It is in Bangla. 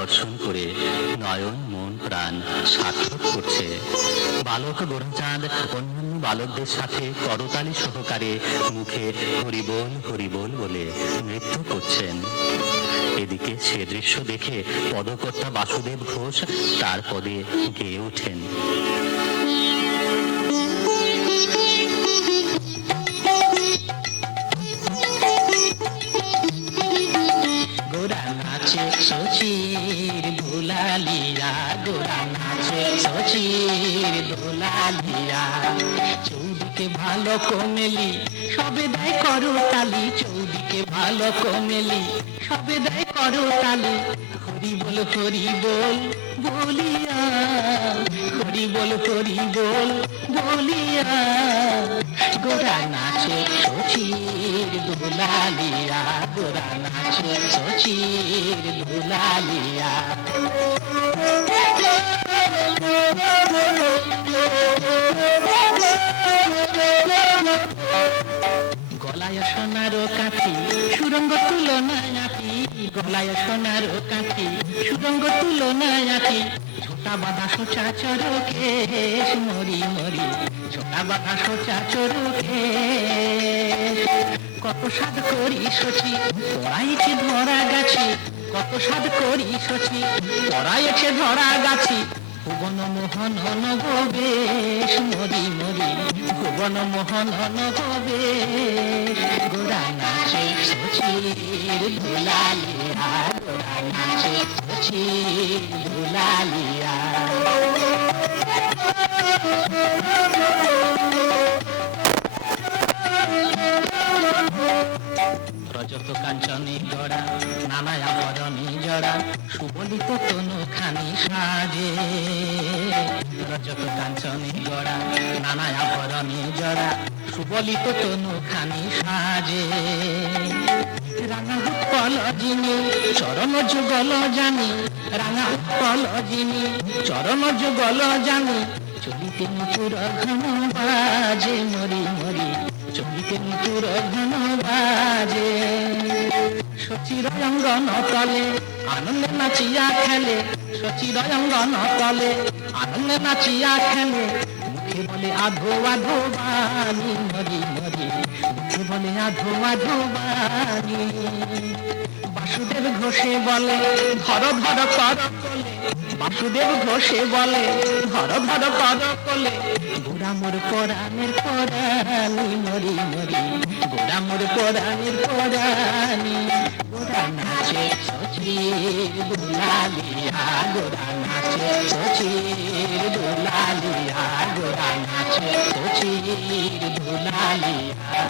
দর্শন করে নয়ন, মন, প্রাণ সার্থক করছে। বালক গোরাচাঁদ অন্যান্য বালকদের সাথে করতালি সহকারে মুখে হরিবোল হরিবোল বলে নৃত্য করছেন। এদিকে সে দৃশ্য দেখে পদকর্তা বাসুদেব ঘোষ তার পদে গেয়ে ওঠেন। সচির দুলালিয়া গোরা নাচে সচির দুলালিয়া চৌদিকে ভালো কমেলি, সবে দেয় করো তালি। চৌদিকে ভালো কমেলি, সবে দেয় করো তালি। হরি বল হরি বল, বলিয়া। হরি বল হরি বল, বলিয়া। গোরা নাচে সচির দুলালিয়া, গোরা নাচে সচির দুলালিয়া। গলায় সোনার কাঠি সুরঙ্গ তুলনায় আঁকি। গলায় সোনার কাঠি সুরঙ্গ তুলনায় আঁকি। ছোটা বাঁধা সোচা চরকে মরি মরি। ছোটা বাঁধা সোচা চরকে। কত সাদ করি সচি পড়াইছে ধরা গাছি। কত সাদ করি সচি পড়াইছে ধরা গাছি। ভুবন মোহন নবেশ মরি মরি। ভুবন মোহন নবেশ গোরা নাচে সচির দুলালিয়া গোরা নাচে সচির দুলালিয়া কাঞ্চনে জড়া নানা আবরণে জড়া, সুবলিত তনু খানি সাজে। রজত কাঞ্চনে জড়া নানা আবরণে জড়া, সুবলিত তনু খানি সাজে। রাঙা উৎপল যিনি, চরণ যুগল জানি, রাঙা উৎপল যিনি, চরণ যুগল জানি, চলিতে নুপুর ঘন বাজে, মরি মরি, চলিতে নুপুর ঘন বাজে। সচির অঙ্গন তলে আনন্দে নাচিয়া খেলে সচির অঙ্গন তলে আনন্দে নাচিয়া খেলে, মুখে বলে আধো আধো বাণী মরি মরি মুখে বলে আধো আধো বাণী। বাসুদেব ঘোষে বলে, ধর ধর, কর বাসুদেব ঘোষে বলে, ধর ধর কর কোলে। গোড়া মোর পরাণের পরাণী, মরি মরি। গোড়া মোর পরাণের পরাণী। গোড়া নাচে সচির দুলালিয়া গোড়া নাচে সচির দুলালিয়া গোড়া নাচে সচির দুলালিয়া।